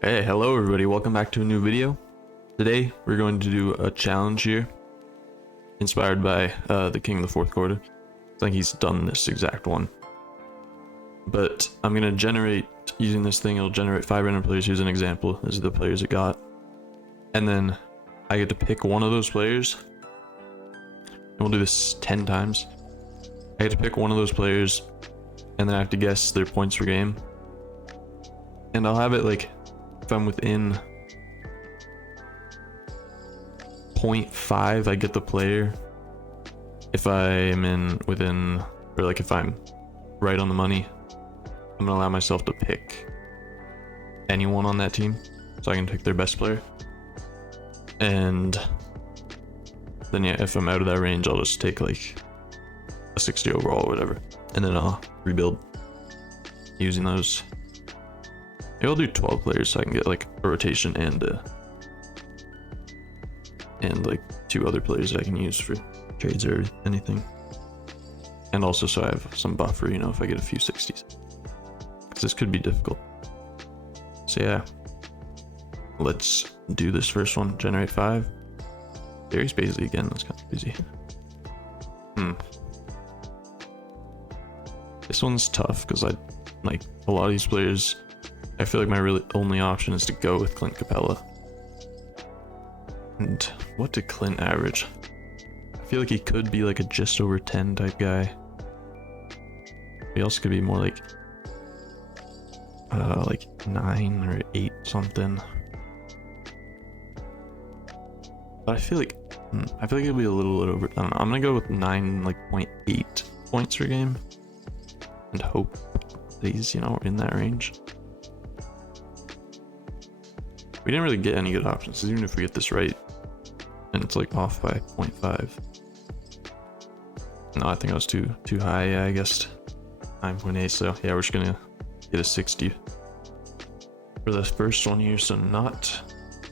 Hey, hello everybody, welcome back to a new video. Today we're going to do a challenge here inspired by the King of the Fourth Quarter. I think he's done this exact one. But I'm going to generate, using this thing, it'll generate 5 random players. Here's an example. These are the players it got. And then I get to pick one of those players. And we'll do this 10 times. I get to pick one of those players and then I have to guess their points per game. And I'll have it like, if I'm within 0.5, I get the player. If I'm within, or like if I'm right on the money, I'm gonna allow myself to pick anyone on that team, so I can pick their best player. And then yeah, if I'm out of that range, I'll just take like a 60 overall or whatever, and then I'll rebuild using those. Maybe I'll do 12 players so I can get like a rotation and like 2 other players that I can use for trades or anything. And also so I have some buffer, you know, if I get a few 60s. Because this could be difficult. So yeah, let's do this first one. Generate 5. Very spacey again, that's kind of crazy. This one's tough because I like a lot of these players. I feel like my really only option is to go with Clint Capella. And what did Clint average? I feel like he could be like a just over 10 type guy. He also could be more like 9 or 8 something. But I feel like it'll be a little bit over. I don't know. I'm gonna go with 9, like 0.8 points per game, and hope that he's, you know, in that range. We didn't really get any good options, even if we get this right, and it's like off by 0.5. No, I think I was too high. Yeah, I guessed 9.8. So yeah, we're just gonna get a 60 for the first one here. So not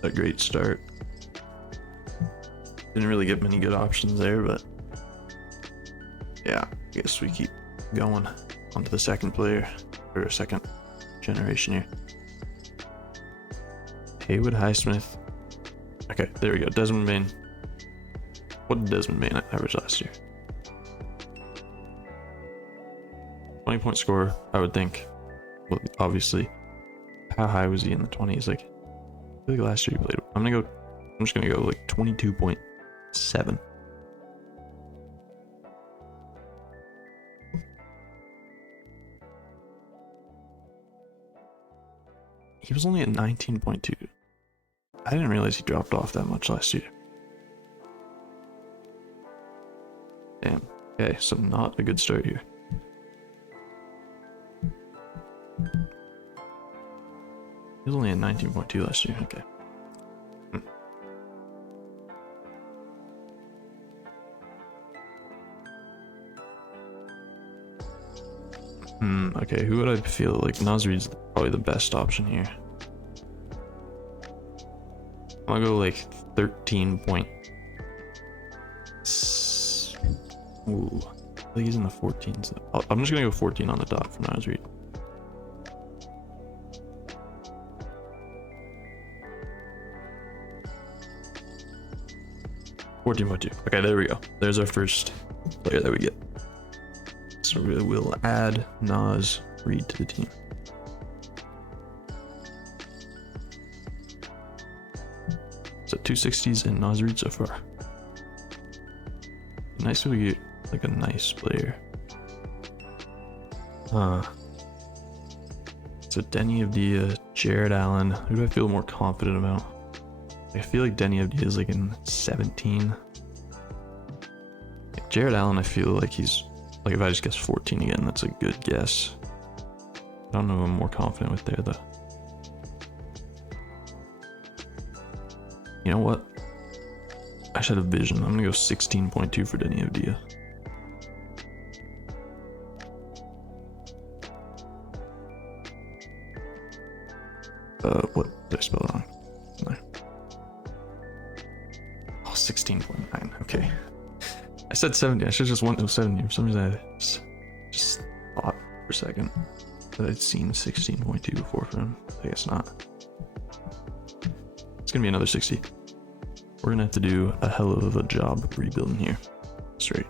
a great start. Didn't really get many good options there, but yeah, I guess we keep going on to the second player, or second generation here. Haywood Highsmith. Okay, there we go. Desmond Bain. What did Desmond Bain average last year? 20-point score, I would think. Well, obviously. How high was he in the 20s? Like, I feel like last year he played. I'm just gonna go like 22.7. He was only at 19.2. I didn't realize he dropped off that much last year. Damn. Okay, so not a good start here. He was only at 19.2 last year. Okay. Okay, who would I feel like? Nasri's probably the best option here. I'll go like 13 point. Ooh, I think he's in the 14s. I'm just gonna go 14 on the dot for Nasri. Okay, there we go. There's our first player that we get. So we will add Nas Reed to the team. So 260s and Nas Reed so far. Nice if we get like a nice player. So Denny Avdia, Jared Allen. Who do I feel more confident about? I feel like Denny Avdia is like in 17. Like Jared Allen, I feel like he's like, if I just guess 14 again, that's a good guess. I don't know who I'm more confident with there though. You know what? I should have vision. I'm gonna go 16.2 for Denny Avdia. What did I spell wrong? No. Oh, 16.9. Okay. I said 70. I should just went to 70. For some reason, I just thought for a second that I'd seen 16.2 before for him. I guess not. gonna be another 60. We're gonna have to do a hell of a job rebuilding here. Straight.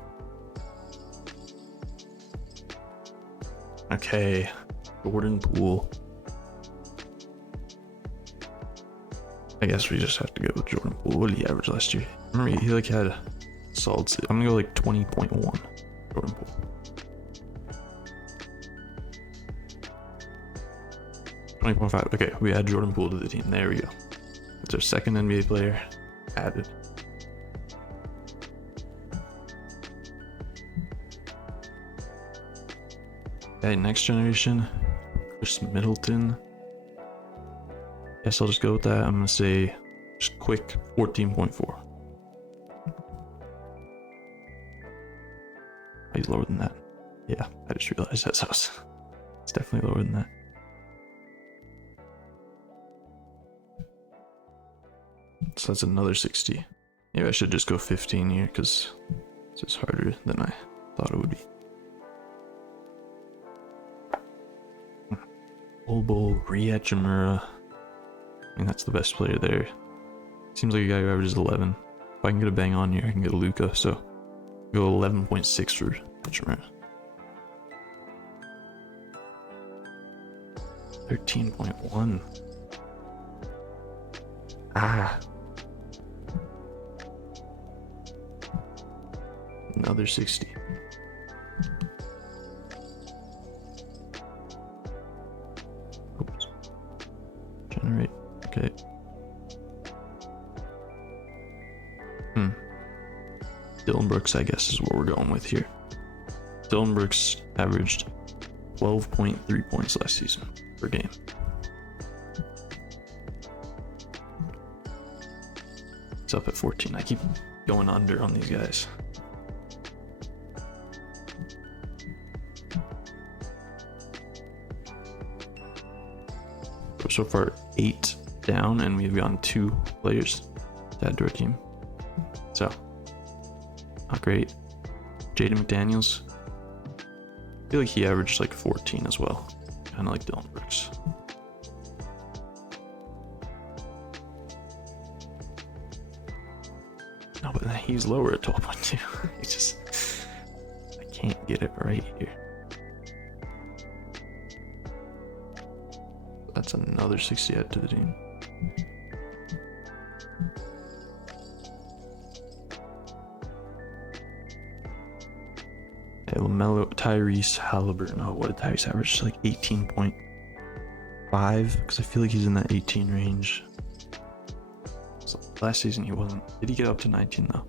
Okay, Jordan Poole. I guess we just have to go with Jordan Poole. What did he average last year? Remember, he like had a solid. I'm gonna go like 20.1. Jordan Poole. 20.5. Okay, we add Jordan Poole to the team. There we go. It's our second NBA player added. Okay, next generation, Chris Middleton. Guess I'll just go with that. I'm gonna say just quick 14.4. He's lower than that. Yeah, I just realized that's us. It's definitely lower than that. So that's another 60. Maybe I should just go 15 here because this is harder than I thought it would be. Bowl, Rhea Jamura. I mean, that's the best player there. Seems like a guy who averages 11. If I can get a bang on here, I can get a Luka. So go 11.6 for Jamura. 13.1. Ah. Another 60. Oops. Generate. Okay. Dylan Brooks, I guess, is what we're going with here. Dylan Brooks averaged 12.3 points last season per game. It's up at 14. I keep going under on these guys. We're so far 8 down, and we've gone 2 players to add to our team. So, not great. Jaden McDaniels. I feel like he averaged like 14 as well. Kind of like Dylan Brooks. No, but he's lower at 12.2. It's just, I can't get it right here. That's another 60 add to the team. Okay, LaMelo, Tyrese Halliburton. Oh, what did Tyrese average? Like 18.5? Because I feel like he's in that 18 range. So last season he wasn't. Did he get up to 19 though?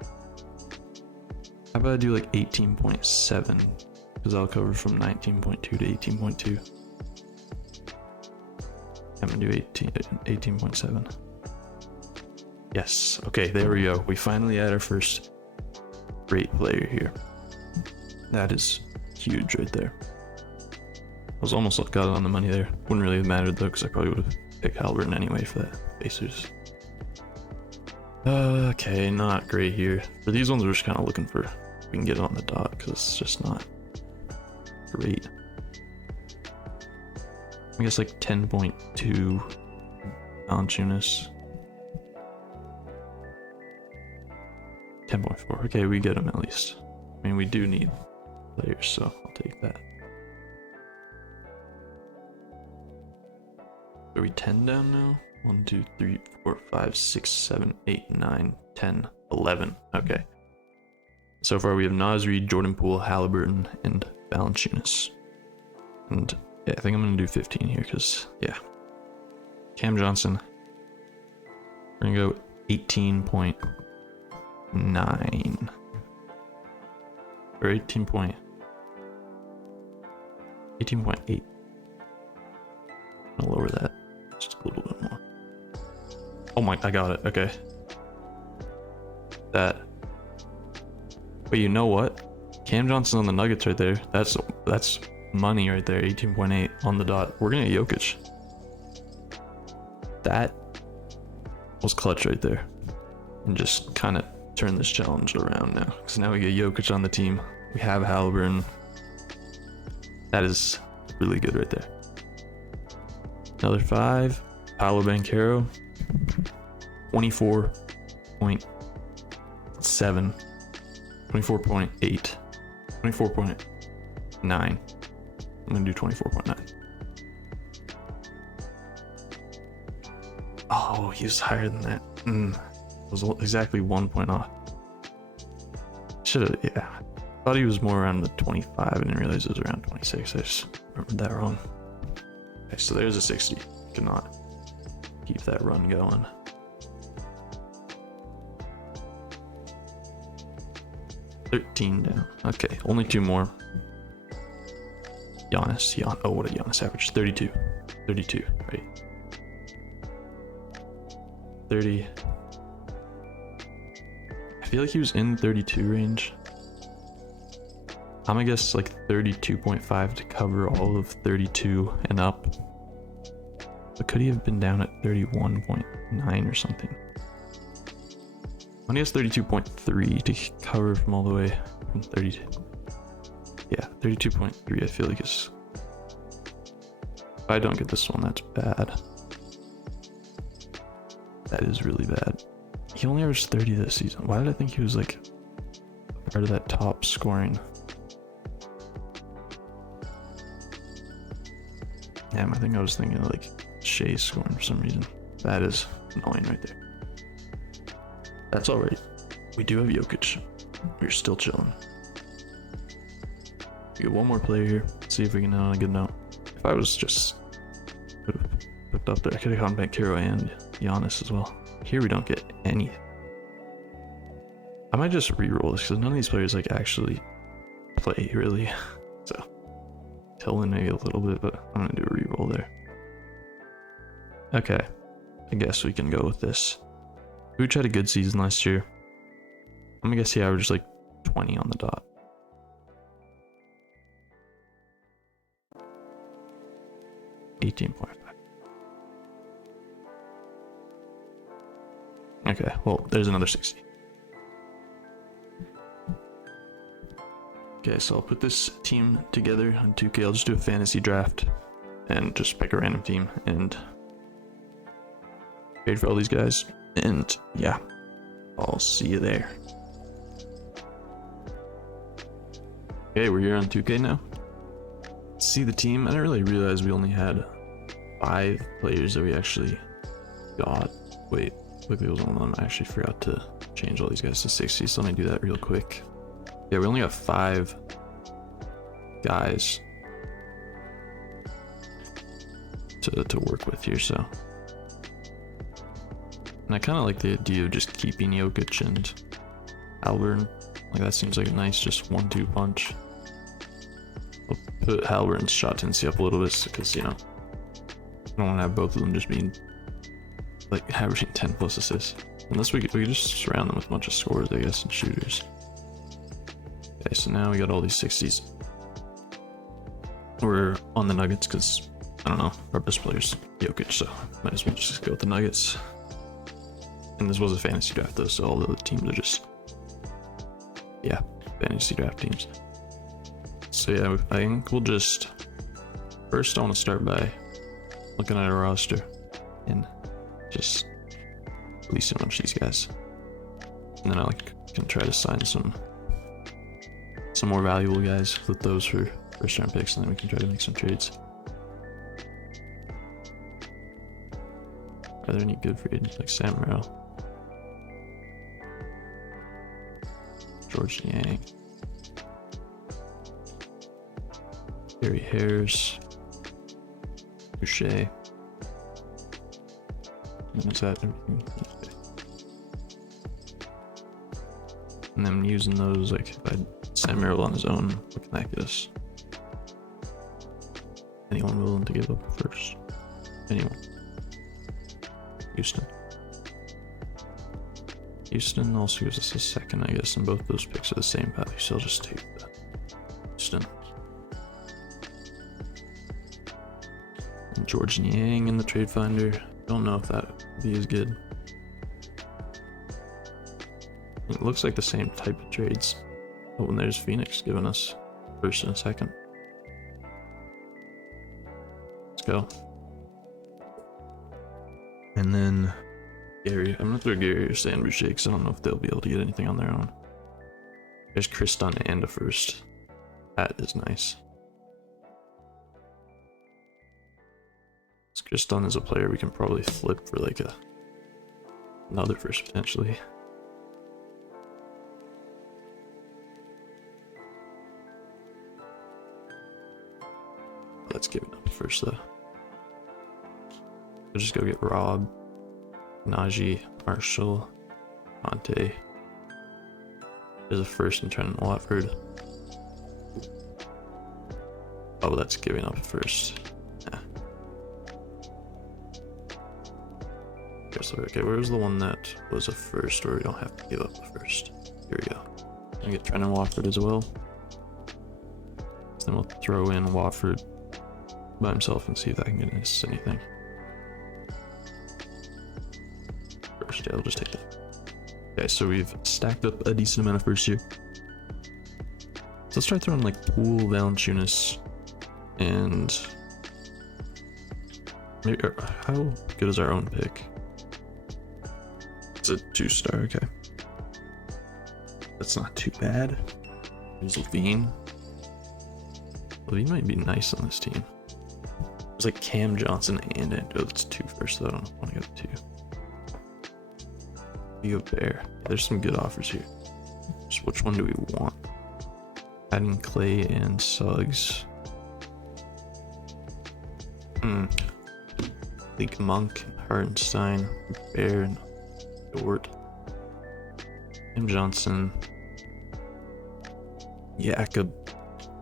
How about I do like 18.7? Because I'll cover from 19.2 to 18.2. I'm gonna do 18.7. Yes. Okay, there we go. We finally had our first great player here. That is huge right there. I was almost got it on the money there. Wouldn't really have mattered though, because I probably would have picked Halliburton anyway for that Pacers. Okay, not great here. For these ones, we're just kind of looking for if we can get it on the dot, because it's just not great. I guess like 10.2 Valanciunas. 10.4. Okay, we get him at least. I mean, we do need players, so I'll take that. Are we 10 down now? 1, 2, 3, 4, 5, 6, 7, 8, 9, 10, 11. Okay. So far we have Nasri, Jordan Poole, Halliburton, and Valanciunas. And yeah, I think I'm gonna do 15 here because yeah. Cam Johnson. We're gonna go 18.9 or 18.8. I'm gonna lower that just a little bit more. Oh my, I got it. Okay. That. But you know what? Cam Johnson on the Nuggets right there. That's money right there. 18.8 on the dot. We're gonna get Jokic. That was clutch right there. And just kind of turn this challenge around now. Because now we get Jokic on the team. We have Halliburton. That is really good right there. Another 5. Paolo Banchero. 24.7, 24.8, 24.9. I'm gonna do 24.9. Oh, he was higher than that. It was exactly 1 point off. Should've, yeah. Thought he was more around the 25. I didn't realize it was around 26. I just remembered that wrong. Okay, so there's a 60. Cannot keep that run going. $13 down. Okay, only 2 more. Giannis. Oh, what a Giannis average. 32. 32, right? 30. I feel like he was in 32 range. I'm gonna guess like 32.5 to cover all of 32 and up. But could he have been down at 31.9 or something? I'm gonna guess 32.3 to cover from all the way from 32. Yeah, 32.3 I feel like is... If I don't get this one, that's bad. That is really bad. He only averaged 30 this season. Why did I think he was like part of that top scoring? Damn, I think I was thinking of like Shea scoring for some reason. That is annoying right there. That's alright. We do have Jokic. We're still chilling. We get one more player here. See if we can end on a good note. If I was just could have hooked up there, I could have gone back Kiro and Giannis as well. Here we don't get any. I might just re-roll this because none of these players like actually play really. So Tillman maybe a little bit, but I'm gonna do a re-roll there. Okay, I guess we can go with this. Vooch had a good season last year. I'm gonna guess he averaged like 20 on the dot. $18.5. Okay, well, there's another 60. Okay, so I'll put this team together on 2K. I'll just do a fantasy draft and just pick a random team and trade for all these guys. And yeah, I'll see you there. Okay, we're here on 2K now. See the team. I didn't really realize we only had 5 players that we actually got. Wait, quickly was one of them. I actually forgot to change all these guys to 60, so let me do that real quick. Yeah, we only got 5 guys to work with here, so. And I kind of like the idea of just keeping Jokic and Halburn. Like that seems like a nice just 1-2 punch. We'll put Halburn's shot tendency up a little bit because, you know, I don't want to have both of them just being like averaging 10 plus assists. Unless we could just surround them with a bunch of scorers, I guess, and shooters. Okay, so now we got all these 60s. We're on the Nuggets because, I don't know, our best player's Jokic, so might as well just go with the Nuggets. And this was a fantasy draft though, so all the other teams are just, yeah, fantasy draft teams. So yeah, I think we'll just, first I want to start by looking at our roster and just releasing a bunch of these guys. And then I can try to sign some more valuable guys, flip those for first round picks, and then we can try to make some trades. Are there any good free agents like Sam Merrill, George Niang, Gary Harris, Boucher? And is that everything? Okay. And then using those, like if I had Sam Merrill on his own, what can that get us? Anyone willing to give up first? Anyone? Houston. Houston also gives us a second, I guess, and both those picks are the same value, so I'll just take that. Houston. And George Niang in the trade finder. Don't know if that would be as good. It looks like the same type of trades. Oh, and there's Phoenix giving us first and a second. Let's go. And then Gary. I'm gonna throw Gary or Sandwich because I don't know if they'll be able to get anything on their own. There's Chris Dunn and a first. That is nice. Chris Dunn is a player we can probably flip for like another first potentially. Let's give it up first though. We'll just go get Rob, Najee, Marshall, Monte. There's a first in Trent Watford. Oh, that's giving up first. Yeah. Okay, where's the one that was a first where we don't have to give up the first? Here we go. I get Trent Watford as well. Then we'll throw in Watford by himself and see if I can get us anything. First, yeah, I'll just take that. Okay, so we've stacked up a decent amount of first here. So let's try throwing like Poole, Valanciunas, and maybe, how good is our own pick? It's a 2-star, okay. That's not too bad. There's Levine. Levine might be nice on this team. There's like Cam Johnson and Ando. That's 2 first, though. I don't want to go 2. You go Bear. There's some good offers here. Just which one do we want? Adding Clay and Suggs. Leak Monk, Hartenstein, Bear, and Dort. Cam Johnson. Jakob.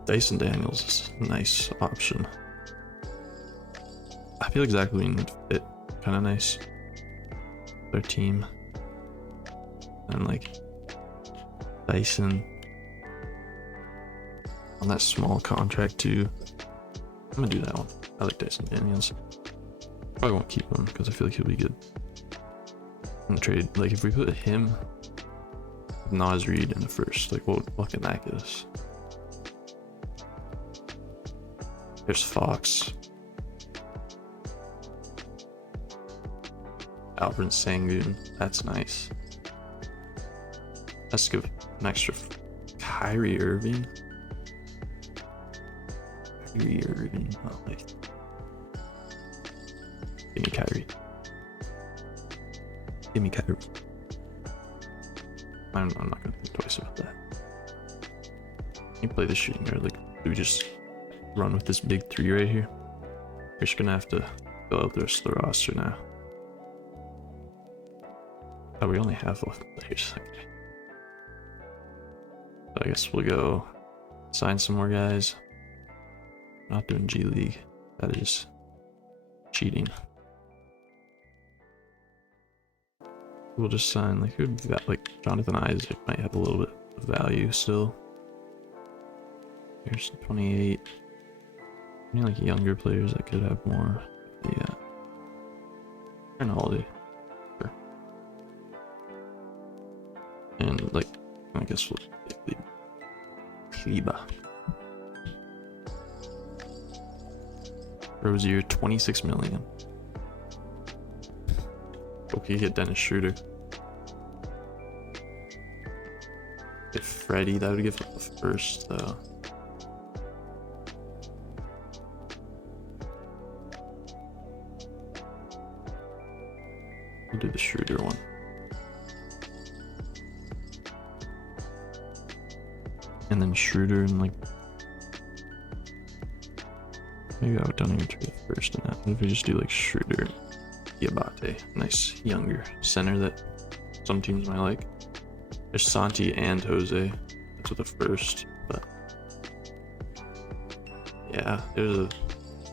Dyson Daniels is a nice option. I feel exactly we need fit. Kind of nice. Their team. And like Dyson on that small contract too. I'm gonna do that one. I like Dyson Daniels. Probably won't keep him because I feel like he'll be good in the trade. Like if we put him, Nas Reed in the first, like what can that get us? There's Fox. Alvin Sengun. That's nice. Let's give an extra. Kyrie Irving. Kyrie Irving. Oh, like. Give me Kyrie. Give me Kyrie. I'm not gonna think twice about that. Can you play the shooting guard? Like, do we just run with this big 3 right here? We're just gonna have to fill out the rest of the roster now. Oh, we only have 11 players. Okay. So I guess we'll go sign some more guys. Not doing G League. That is cheating. We'll just sign like Jonathan Isaac might have a little bit of value still. Here's 28. I mean, like younger players that could have more. Yeah. And Holiday. Sure. And like, I guess we'll take Kliba. Rozier, 26 million. Okay, get Dennis Schroeder. Get Freddie, that would give up the first though. We'll do the Schroeder one. And then Schroeder and like maybe I don't even trade the first in that. What if we just do like Schroeder, Diabate, nice younger center that some teams might like. There's Santi and Jose. That's with the first, but yeah, there's a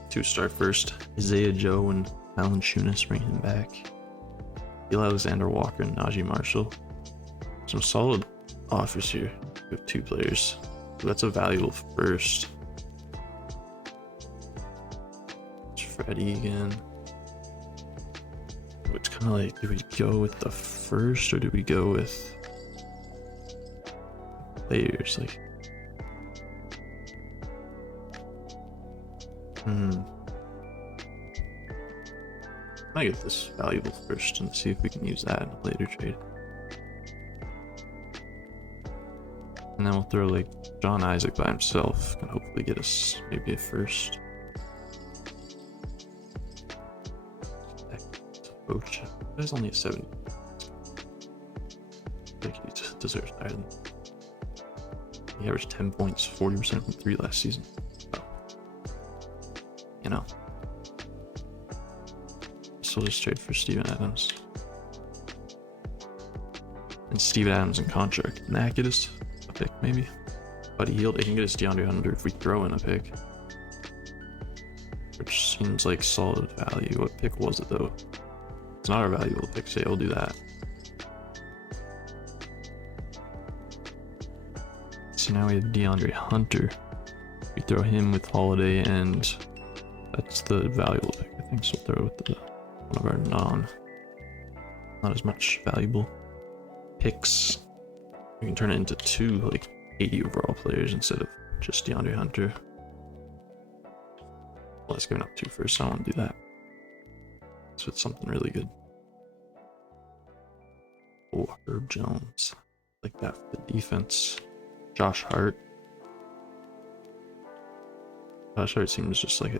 2-star first. Isaiah Joe and Valanciunas, bring him back. Alexander Walker and Najee Marshall. Some solid offers here. We have 2 players. So that's a valuable first. It's Freddie again. It's kind of like, do we go with the first or do we go with players? Like, I get this valuable first and see if we can use that in a later trade. And then we'll throw like John Isaac by himself, can hopefully get us maybe a first. Coach, there's only a 70. I think he deserves higher than. He averaged 10 points, 40% from 3 last season. So, you know. So we'll just trade for Steven Adams. And Steven Adams in contract. Nah, get us a pick, maybe. Buddy Hield, it can get us DeAndre Hunter if we throw in a pick. Which seems like solid value. What pick was it though? It's not our valuable pick, so yeah, we'll do that. So now we have DeAndre Hunter. We throw him with Holiday, and that's the valuable pick, I think. So we'll throw it with one of our not as much valuable picks. We can turn it into 2 like 80 overall players instead of just DeAndre Hunter. Well, let's give up 2 first. I don't want to do that. So it's something really good. Oh, Herb Jones. Like that for the defense. Josh Hart. Josh Hart seems just like a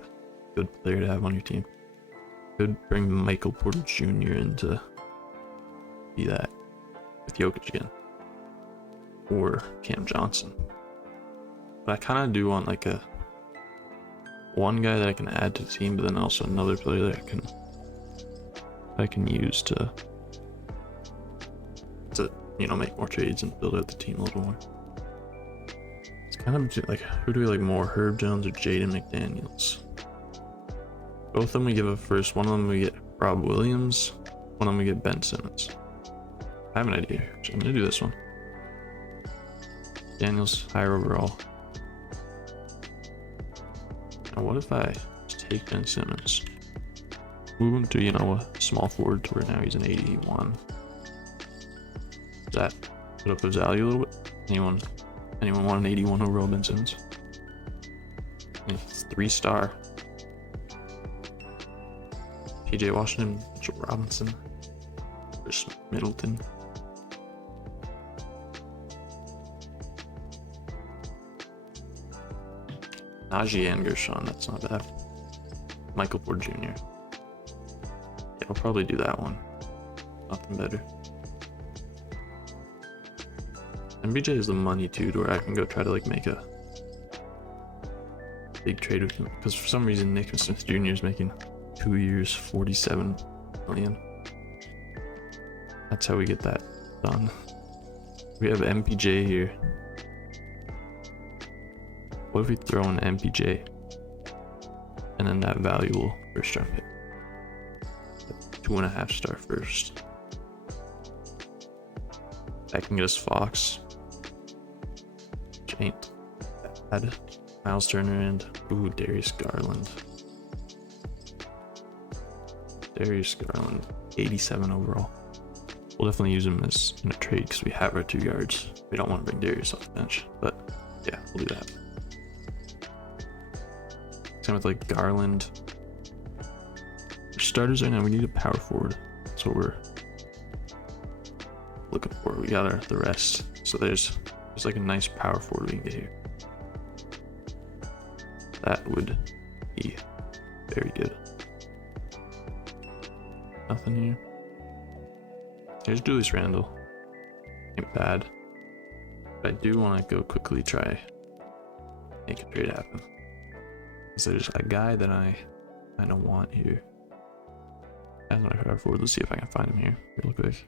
good player to have on your team. Could bring Michael Porter Jr. in to be that with Jokic again. Or Cam Johnson. But I kind of do want like one guy that I can add to the team, but then also another player that I can use to you know, make more trades and build out the team a little more. It's kind of like, who do we like more, Herb Jones or Jaden McDaniels? Both of them we give a first. One of them we get Rob Williams. One of them we get Ben Simmons. I have an idea. So I'm gonna do this one. Daniels higher overall. Now what if I just take Ben Simmons, move him to, you know, a small forward to where now he's an 81. Does that put up his value a little bit? Anyone want an 81 overall Ben Simmons? 3-star. PJ Washington, Mitchell Robinson, Chris Middleton. Najee and Gershon, that's not bad. Michael Porter Jr. Yeah, I'll probably do that one. Nothing better. MBJ is the money too, to where I can go try to like make a big trade with him. Because for some reason Nick Smith Jr. is making 2 years, 47 million. That's how we get that done. We have MPJ here. What if we throw in MPJ and then that valuable first round pick? 2.5-star first. That can get us Fox. Which ain't bad. Miles Turner and Darius Garland. Darius Garland, 87 overall. We'll definitely use him as in a trade because we have our 2 yards. We don't want to bring Darius off the bench, but yeah, we'll do that. Same with like Garland. For starters right now, we need a power forward. That's what we're looking for. We got the rest. So there's like a nice power forward we can get here. That would be very good. Nothing here. Here's Julius Randle. Ain't bad. But I do want to go quickly try make a trade happen. So there's a guy that I kind of want here. As my power forward. Let's see if I can find him here real quick.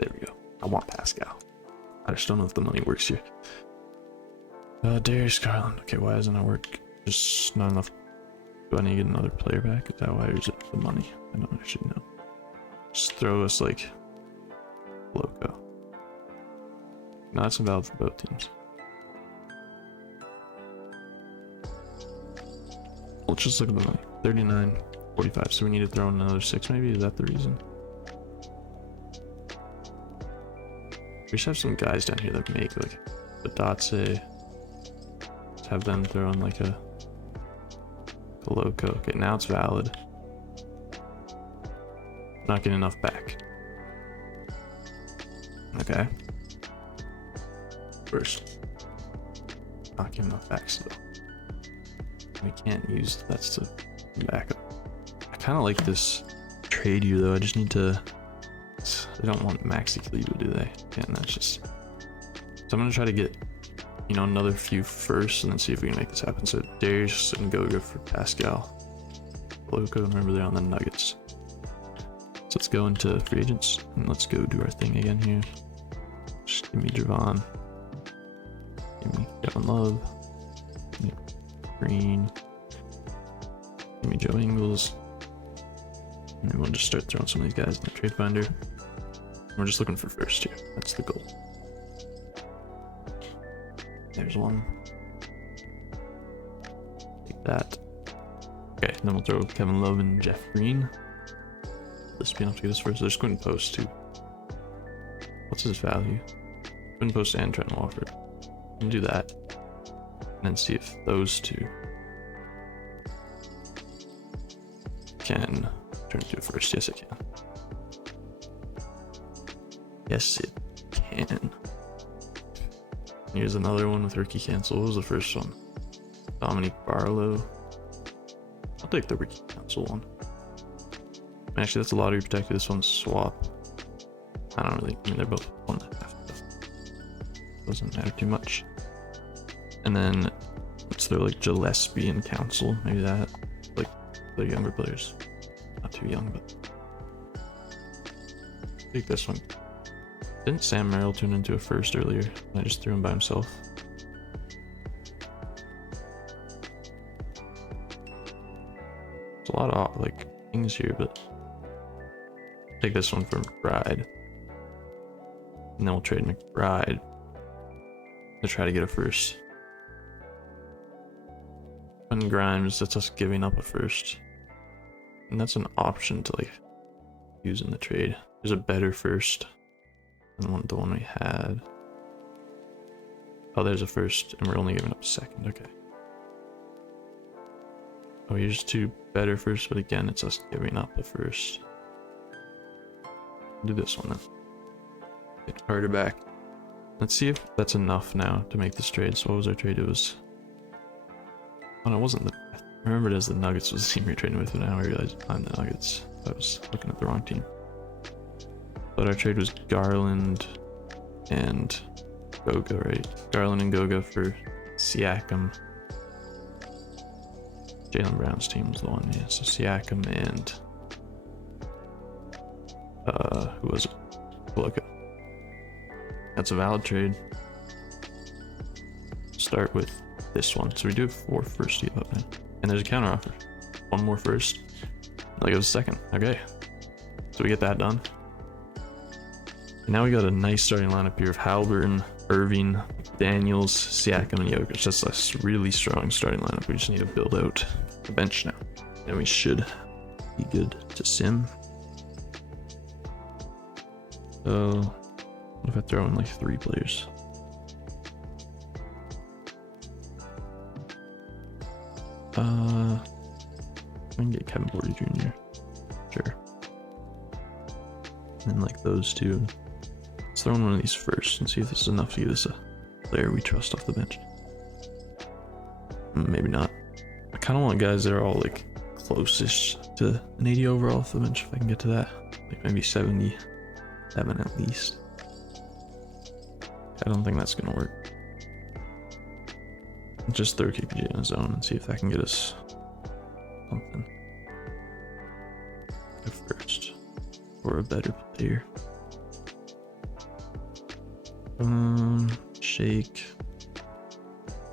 There we go. I want Pascal. I just don't know if the money works here. Darius Garland. Okay, why doesn't it work? Just not enough. Do I need to get another player back? Is that why, or is it the money? I don't actually know. Just throw us like Loco. No, that's invalid for both teams. Let's just look at the money. 39, 45. So we need to throw in another 6 maybe? Is that the reason? We should have some guys down here that make like Badatse, have them throw in like a loco. Okay, now it's valid. Not getting enough back. Okay. First. Not getting enough back still. We can't use that's to back up. I kind of like this trade you though. I just need to. They don't want maxi Cleveland, do they? Yeah, and that's just. So I'm gonna try to get, you know, another few first, and then see if we can make this happen. So Darius and Goga for Pascal. Loco, remember they're on the Nuggets. So let's go into free agents and let's go do our thing again here. Just give me Javon. Give me Kevin Love. Give me Green. Give me Joe Ingles. And then we'll just start throwing some of these guys in the trade finder. We're just looking for first here. That's the goal. There's one. Take that. Okay, then we'll throw Kevin Love and Jeff Green. Let's be enough to get this first. There's Quinn Post too. What's his value? Quinn Post and Trent Walker. I'm gonna do that. And then see if those two can turn into a first. Yes, it can. Yes, it can. Here's another one with rookie cancel. What was the first one? Dominique Barlow. I'll take the rookie cancel one. Actually, that's a lottery protected. This one's swap. I don't really. I mean, they're both 1.5. Doesn't matter too much. And then let's throw like Gillespie and Council. Maybe that. Like the younger players. Not too young, but. Take this one. Didn't Sam Merrill turn into a first earlier? I just threw him by himself. There's a lot of like things here, but take this one for McBride. And then we'll trade McBride to try to get a first. And Grimes, that's us giving up a first. And that's an option to like use in the trade. There's a better first than the one we had. Oh, there's a first, and we're only giving up a second. Okay. Oh, here's two better first, but again, it's us giving up a first. Do this one then. Get Carter back. Let's see if that's enough now to make this trade. So what was our trade? It was. Oh, no, it wasn't the. I remembered as the Nuggets was the team we were trading with, but now I realized I'm the Nuggets. I was looking at the wrong team. But our trade was Garland and Goga, right? Garland and Goga for Siakam. Jaylen Brown's team was the one, yeah. So Siakam and who was it? Loco. That's a valid trade. Start with this one. So we do have 4 first deal up now. And there's a counter offer. 1 more first. Like it was second. Okay. So we get that done. And now we got a nice starting lineup here of Haliburton, Irving, Daniels, Siakam, and Jokic. That's a really strong starting lineup. We just need to build out the bench now. And we should be good to sim. So, what if I throw in like 3 players? I can get Kevin Porter Jr. Sure. And like those two. Let's throw in one of these first and see if this is enough to give us a player we trust off the bench. Maybe not. I kind of want guys that are all like closest to an 80 overall off the bench if I can get to that. Like maybe 77 at least. I don't think that's gonna work. Just throw KPJ in his zone and see if that can get us something. Go first. Or a better player. Shake.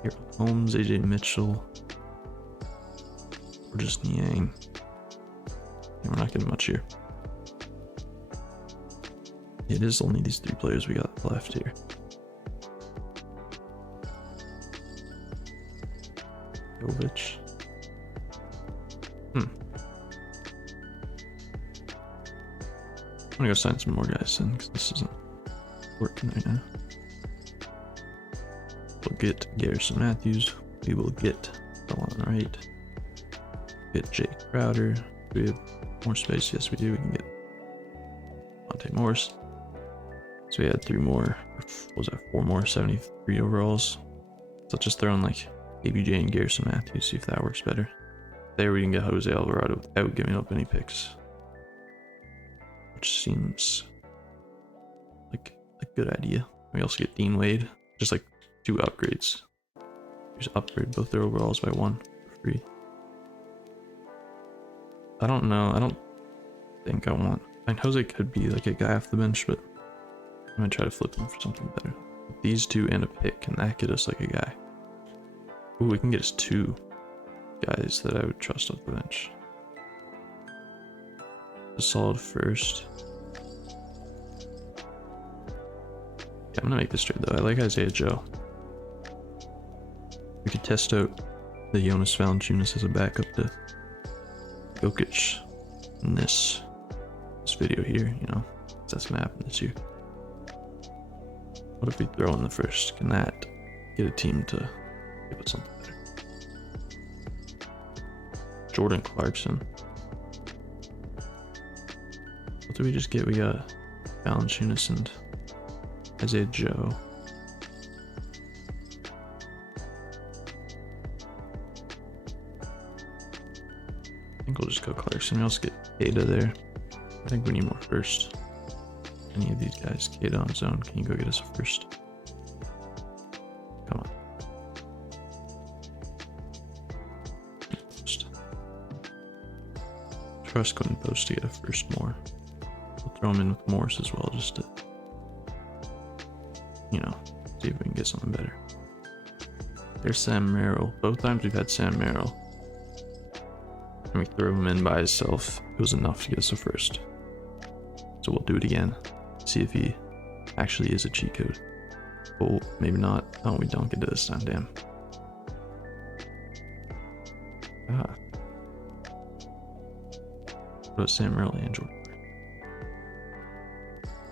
Here, Holmes, AJ Mitchell. Or just Niang. Yeah, we're not getting much here. It is only these 3 players we got left here. Jovic. I'm gonna go sign some more guys then, because this isn't working right now. We'll get Garrison Matthews. we will get the one on the right. Get Jake Crowder. Do we have more space? Yes, we do. We can get Monte Morris. So we had 3 more. What was that? 4 more 73 overalls. So let's just throw in like ABJ and Garrison Matthews, see if that works better. There we can get Jose Alvarado without giving up any picks, which seems like a good idea. We also get Dean Wade, just like 2 upgrades. Just upgrade both their overalls by 1 for free. I don't know. I don't think I want. I mean, Jose could be like a guy off the bench, but I'm gonna try to flip him for something better. These 2 and a pick, can that get us like a guy? Ooh, we can get us 2 guys that I would trust off the bench. A solid first. Yeah, I'm gonna make this trade though. I like Isaiah Joe. We could test out the Jonas Valanciunas as a backup to Jokic in this video here, you know, that's gonna happen this year. What if we throw in the first? Can that get a team to give us something better? Jordan Clarkson. What did we just get? We got Valanciunas and Isaiah Joe. I think we'll just go Clarkson. We also get Ada there. I think we need more first. Any of these guys, Ada on his own, can you go get us a first? Come on. Post. Trust Quentin Post to get a first more. We'll throw him in with Morris as well, just to, you know, see if we can get something better. There's Sam Merrill. Both times we've had Sam Merrill, and we threw him in by himself. It was enough to get us a first. So we'll do it again. See if he actually is a cheat code. Oh, maybe not. Oh, we don't get it this time, damn. Ah. What about Sam Merrill and Jordan?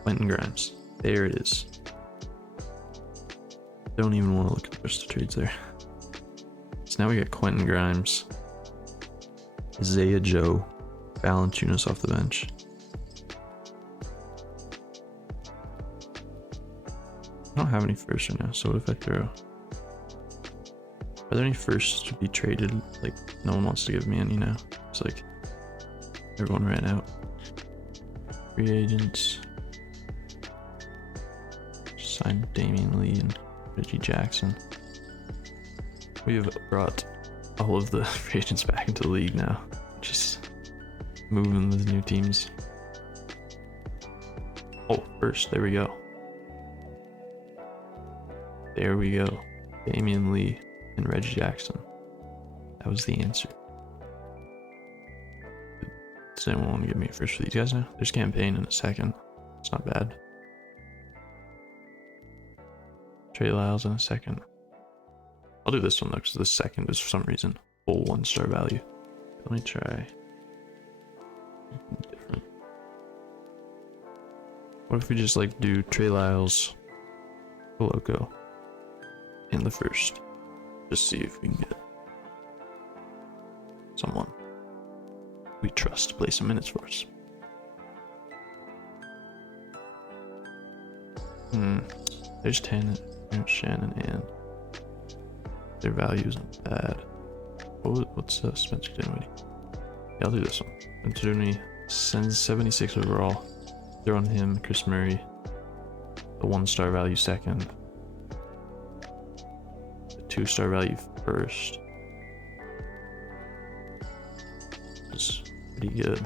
Quentin Grimes. There it is. Don't even want to look at the rest of the trades there. So now we got Quentin Grimes, Isaiah Joe, Valanciunas off the bench. I don't have any firsts right now, so what if I throw? Are there any firsts to be traded? Like, no one wants to give me any now. It's like everyone ran out. Free agents. Signed Damian Lee and Reggie Jackson. We have brought all of the free agents back into the league now. Just moving with new teams. Oh, first, there we go. There we go. Damian Lee and Reggie Jackson. That was the answer. Does anyone want to give me a first for these guys now? There's campaign in a second. It's not bad. Trey Lyles in a second. I'll do this one though, because the second is for some reason full 1-star value. Let me try something different. What if we just like do Trey Lyles, Coloco in the first? Just see if we can get someone we trust to play some minutes for us. There's Shannon and their value isn't bad. What's Spencer Dinwiddie? Yeah, I'll do this one. Spencer Dinwiddie sends 76 overall. Throw on him, Chris Murray, the 1-star value second, the 2-star value first. It's pretty good.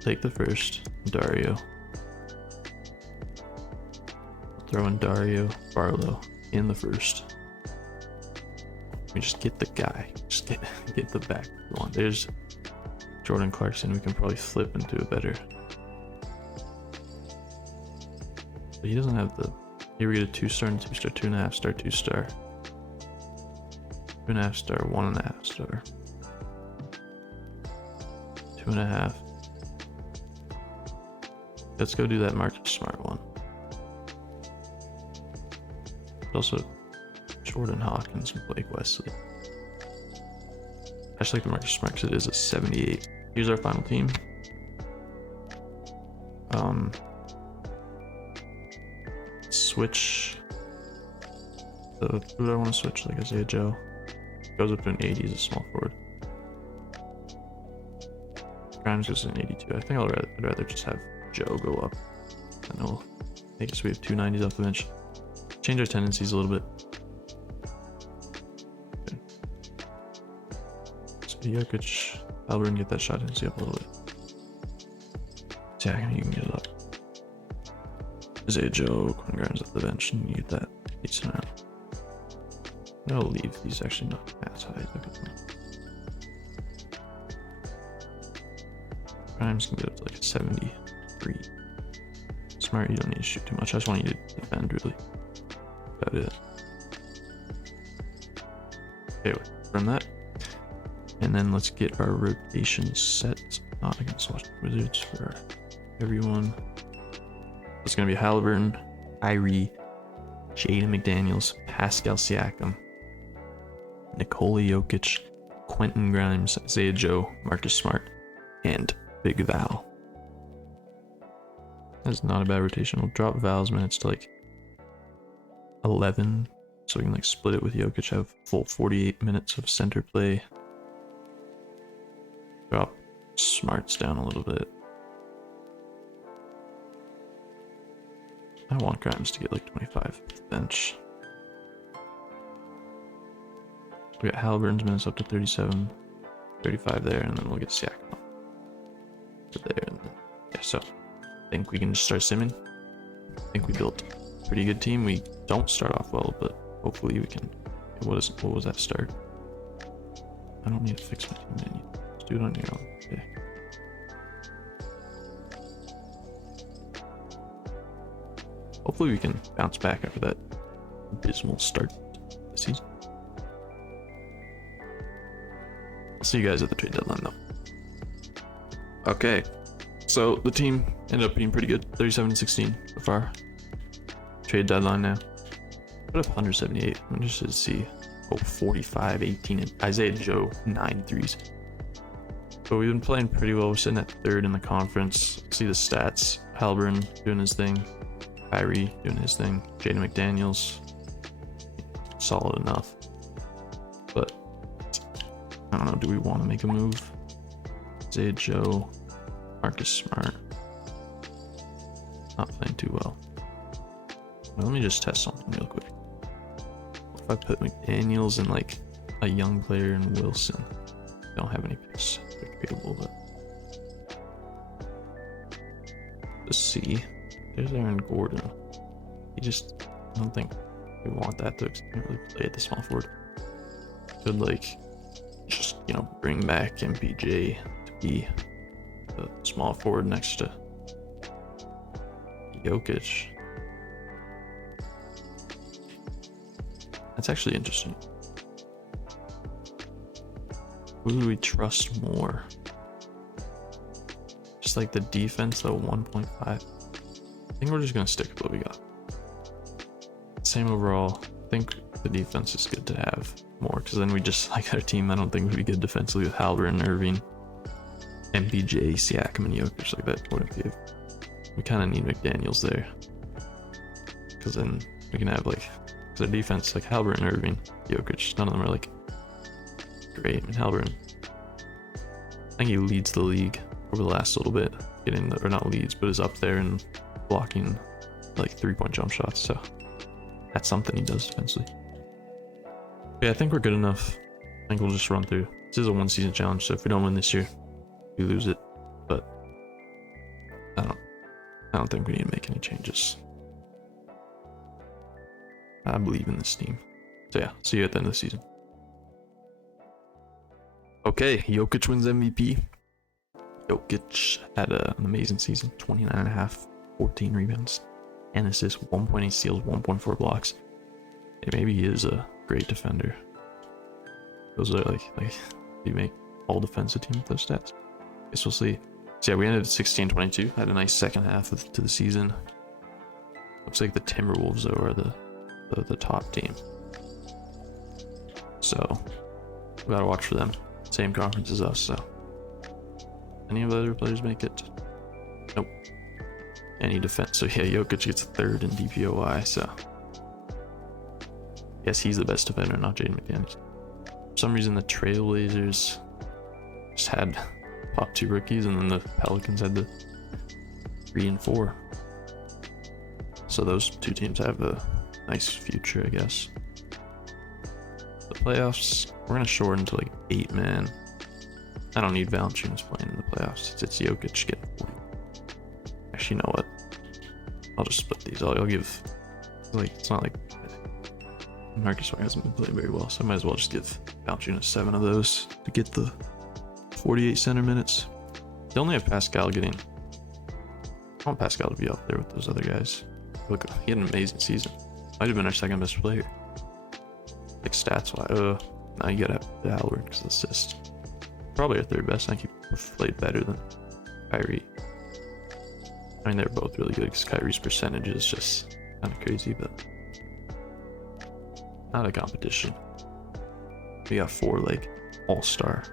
Take the first, Dario. Throw in Dario Barlow in the first. We just get the guy. Just get the back we want. There's Jordan Clarkson. We can probably flip into a better. But he doesn't have the. Here we get a 2-star and 2-star, 2.5-star, 2-star, 2.5-star, 1.5-star, 2.5. Let's go do that Marcus Smart one. but also Jordan Hawkins and Blake Wesley. I just like the Marcus Smart because it is a 78. Here's our final team. Switch. Who do I want to switch? Like Isaiah Joe. Goes up to an 80 as a small forward. Grimes goes to an 82. I think I'd rather just have Joe go up. And it'll make it so we have two 90s off the bench. Change our tendencies a little bit. Okay. So Jokic, Albert, get that shot tendency up a little bit. Yeah, you can get it up. Isaiah Joe, Quinn Grimes off the bench, and you get that decent amount. I'll leave these actually not as high. Grimes can get up to like a 73. Smart, you don't need to shoot too much. I just want you to defend, really. About it. Okay, from that. And then let's get our rotation set. Not against Washington Wizards for everyone. It's going to be Halliburton, Kyrie, Jaden McDaniels, Pascal Siakam, Nikola Jokic, Quentin Grimes, Isaiah Joe, Marcus Smart, and Big Val. That's not a bad rotation. We'll drop Val's minutes to like 11, so we can like split it with Jokic, have full 48 minutes of center play. Drop Smarts down a little bit. I want Grimes to get like 25 at the bench. We got Halliburton's minutes up to 37, 35 there, and then we'll get Siakam up to there. And then, yeah, so I think we can just start simming. I think we built a pretty good team. We don't start off well, but hopefully we can. What was that start? I don't need to fix my team menu. Just do it on your own. Okay. Hopefully we can bounce back after that abysmal start to the season. I'll see you guys at the trade deadline though. Okay, so the team ended up being pretty good. 37-16 so far. Trade deadline now. Put up 178. I'm interested to see. Oh, 45, 18, and Isaiah Joe, 9 threes. But we've been playing pretty well. We're sitting at third in the conference. See the stats. Halliburton doing his thing. Kyrie doing his thing. Jaden McDaniels, solid enough. But I don't know, do we want to make a move? Isaiah Joe, Marcus Smart, not playing too well. Let me just test something real quick. If I put McDaniels and like a young player in Wilson, I don't have any picks they're tradable, but let's see. There's Aaron Gordon. I don't think we want that to really play at the small forward. Could like just, bring back MPJ to be the small forward next to Jokic. That's actually interesting. Who do we trust more? Just like the defense though, 1.5. I think we're just gonna stick with what we got. Same overall. I think the defense is good to have more, because then we just like our team. I don't think would be good defensively with Halliburton, Irving, MPJ, Siakam, and Jokic. Like that wouldn't be. We kind of need McDaniels there, because then we can have like, because our defense like Halliburton, Irving, Jokic. None of them are like great. I mean, Halliburton, I think he leads the league over the last little bit, or not leads, but is up there and blocking like 3-point jump shots. So that's something he does defensively. Yeah, I think we're good enough. I think we'll just run through. This is a 1-season challenge, so if we don't win this year, we lose it. But I don't think we need to make any changes. I believe in this team. So yeah, see you at the end of the season. Okay, Jokic wins MVP. Jokic had an amazing season. 29.5, 14 rebounds, 10 assists, 1.8 steals, 1.4 blocks. Yeah, maybe he is a great defender. Those are like you make all defensive team with those stats. Guess we'll see. So yeah, we ended at 16-22. Had a nice second half to the season. Looks like the Timberwolves though are the the top team. So we gotta watch for them. Same conference as us. So any of the other players make it? Nope. Any defense? So yeah, Jokic gets third in DPOY. So yes, he's the best defender, not Jaden McDaniels. For some reason, the Trailblazers just had top 2 rookies, and then the Pelicans had the 3 and 4. So those 2 teams have a nice future, I guess. The playoffs, we're gonna shorten to like 8 man. I don't need Valanciunas playing in the playoffs. It's Jokic getting 40. Actually, you know what? I'll just split these. I'll give, like, it's not like Marcus Smart hasn't been playing very well, so I might as well just give Valanciunas 7 of those to get the 48 center minutes. They only have Pascal getting. I want Pascal to be up there with those other guys. Look, he had an amazing season. Might have been our second best player. Like stats wise. Now you gotta have the Halliburton because of assist. Probably our third best. I think he played better than Kyrie. I mean, they're both really good because Kyrie's percentage is just kind of crazy, but not a competition. We got 4 like all-star,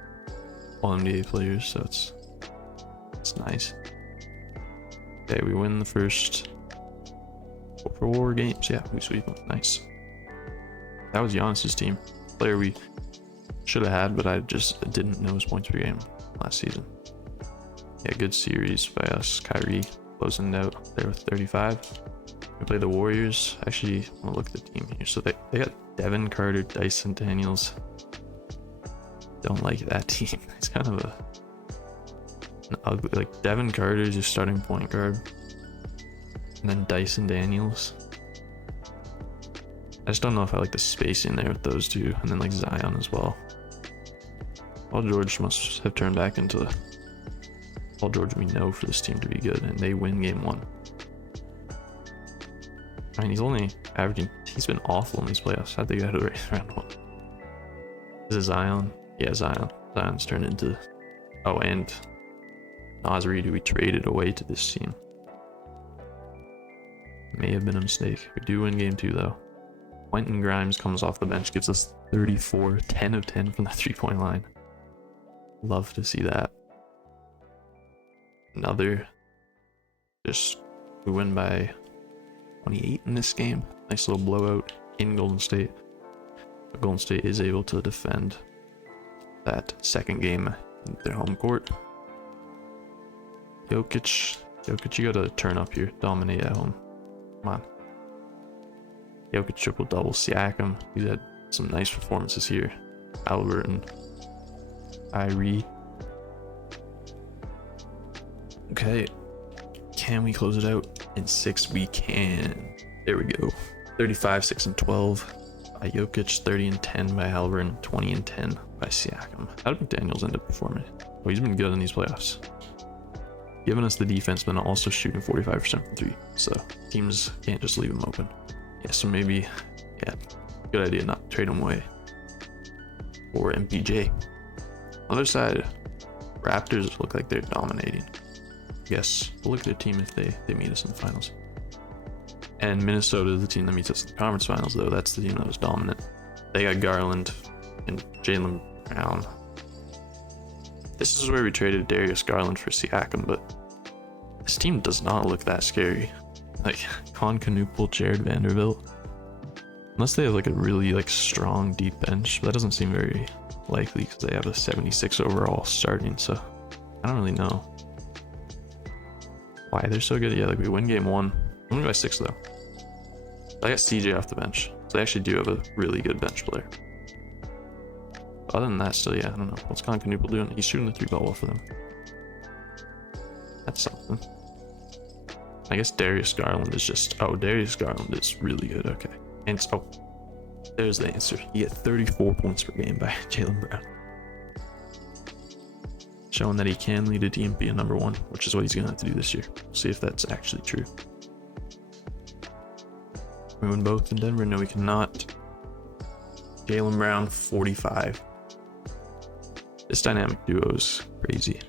all NBA players, so it's nice. Okay, we win the first 4 games. Yeah, we sweep them. Nice. That was Giannis's team. Player we should have had, but I just didn't know his points per game last season. Yeah, good series by us. Kyrie closing out there with 35. We play the Warriors. Actually, I'm gonna look at the team here. So they got Devin Carter, Dyson Daniels. Don't like that team. It's kind of an ugly, like Devin Carter is your starting point guard, and then Dyson Daniels. I just don't know if I like the spacing there with those 2, and then like Zion as well. Paul George must have turned back into Paul George we know for this team to be good, and they win game 1. I mean, he's only averaging, he's been awful in these playoffs. How'd they get out of round 1? Is it Zion? Yeah, Zion. Zion's turned into, oh, and Naz Reid, who we traded away to this team. May have been a mistake. We do win game 2 though. Quentin Grimes comes off the bench, gives us 34, 10 of 10 from the 3-point line. Love to see that. Another, just, we win by 28 in this game. Nice little blowout in Golden State. But Golden State is able to defend that second game in their home court. Jokic, you gotta turn up here, dominate at home. Come on. Jokic triple double. Siakam, he's had some nice performances here. Halliburton, Kyrie. Okay, can we close it out in 6? We can. There we go. 35, 6 and 12 by Jokic, 30 and 10 by Halliburton, 20 and 10 by Siakam. How did McDaniels end up performing? Well, he's been good in these playoffs, giving us the defense, but also shooting 45% from 3. So teams can't just leave him open. Yeah, so maybe, yeah, good idea not to trade him away for MPJ. Other side, Raptors look like they're dominating. Yes, we'll look at their team if they meet us in the finals. And Minnesota is the team that meets us in the conference finals, though. That's the team that was dominant. They got Garland and Jaylen Brown. This is where we traded Darius Garland for Siakam, but this team does not look that scary. Like Con Knuppel, Jared Vanderbilt. Unless they have like a really like strong deep bench, but that doesn't seem very likely because they have a 76 overall starting. So I don't really know why they're so good. Yeah, like we win game 1. Only by 6 though. I got CJ off the bench, so they actually do have a really good bench player. Other than that, still, yeah, I don't know. What's Con Knuppel doing? He's shooting the 3-ball well for them. That's something. I guess Darius Garland is just, oh, Darius Garland is really good. Okay. And oh, there's the answer. He had 34 points per game by Jaylen Brown. Showing that he can lead a team, be a number 1, which is what he's going to have to do this year. We'll see if that's actually true. We win both in Denver. No, we cannot. Jaylen Brown, 45. This dynamic duo is crazy.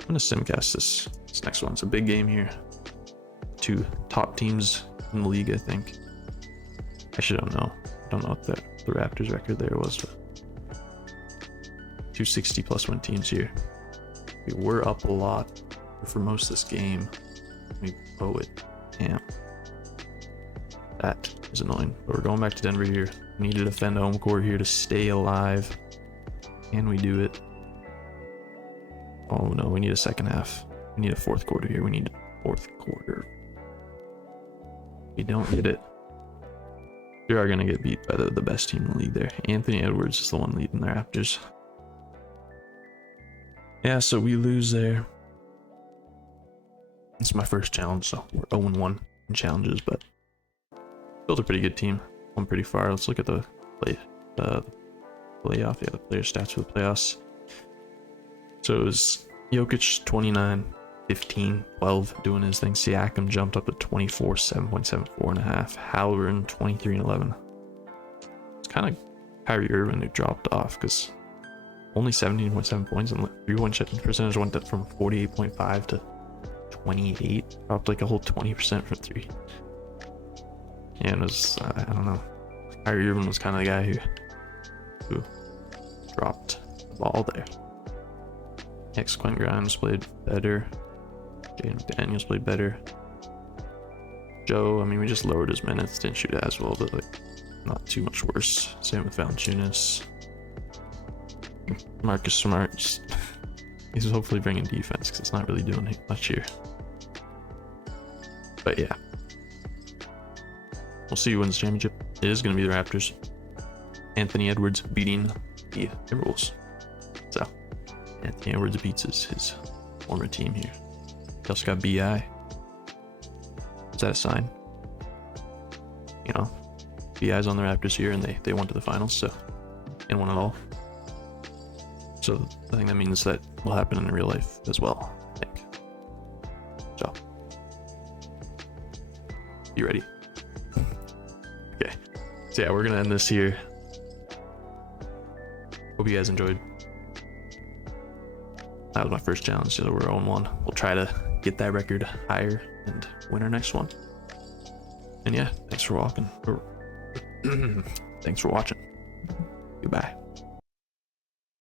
I'm going to simcast this next one. It's a big game here. 2 top teams in the league, I think. Actually, don't know. I don't know what the Raptors record there was, but 260 plus win teams here. We were up a lot for most of this game. We owe it. Damn. That is annoying. But we're going back to Denver here. We need to defend home court here to stay alive. Can we do it? Oh no, we need a second half. We need a fourth quarter here. We need a fourth quarter. We don't get it. We are going to get beat by the best team in the league there. Anthony Edwards is the one leading the Raptors. Yeah, so we lose there. It's my first challenge, so we're 0-1 in challenges, but built a pretty good team. Went pretty far. Let's look at the playoff. Yeah, the player stats for the playoffs. So it was Jokic 29, 15, 12 doing his thing. Siakam jumped up to 24, 7.7, 4.5. Halliburton 23 and 11. It's kind of Kyrie Irving who dropped off because only 17.7 points and 3-point shooting percentage went up from 48.5 to 28. Dropped like a whole 20% from 3. And it was, I don't know. Kyrie Irving was kind of the guy who dropped the ball there. Next, Quentin Grimes played better. Jaden McDaniels played better. Joe, I mean, we just lowered his minutes. Didn't shoot as well, but like not too much worse. Same with Valanciunas. Marcus Smart, he's hopefully bringing defense because it's not really doing much here. But yeah, we'll see who wins the championship. It is going to be the Raptors. Anthony Edwards beating the Timberwolves. So Anthony Edwards beats his former team here. He also got BI. Is that a sign? You know, BI's on the Raptors here, and they went to the finals, so and won it all. So I think that means that will happen in real life as well, I think. So, you ready? Okay. So yeah, we're gonna end this here. Hope you guys enjoyed. That was my first challenge, so we're 0-1. We'll try to get that record higher and win our next one. And yeah, thanks for watching. Thanks for watching. Goodbye.